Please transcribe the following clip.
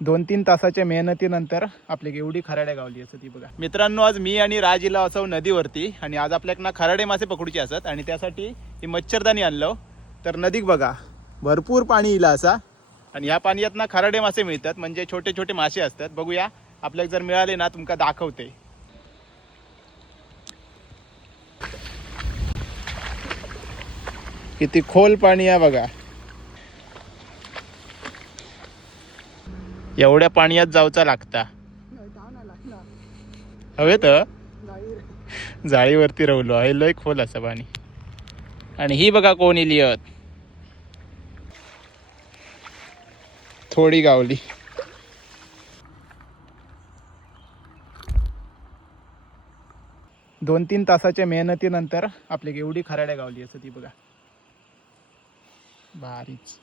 2-3 तासाच्या मेहनतीनंतर आपली एवढी खराड्या गावली असं ती बघा मित्रांनो. आज मी आणि राज इला असो नदीवरती आणि आज आपल्याकडनं खराडे मासे पकडूचे असत आणि त्यासाठी ही मच्छरदाणी आणलो. तर नदीक बघा भरपूर पाणी इला असा आणि ह्या पाण्यात ना खराडे मासे मिळतात म्हणजे छोटे छोटे मासे असतात. बघूया आपल्याला जर मिळाले ना तुमका दाखवते. किती खोल पाणी आहे बघा. एवढ्या पाण्यात जाऊचा लागता हवे तर जाळीवरती रवलो आहे. लय खोल असं पाणी. आणि ही बघा कोण इलियत थोडी गावली. दोन 3 तासाच्या मेहनतीनंतर आपली एवढी खराड्या गावली असं ती बघा भारीच.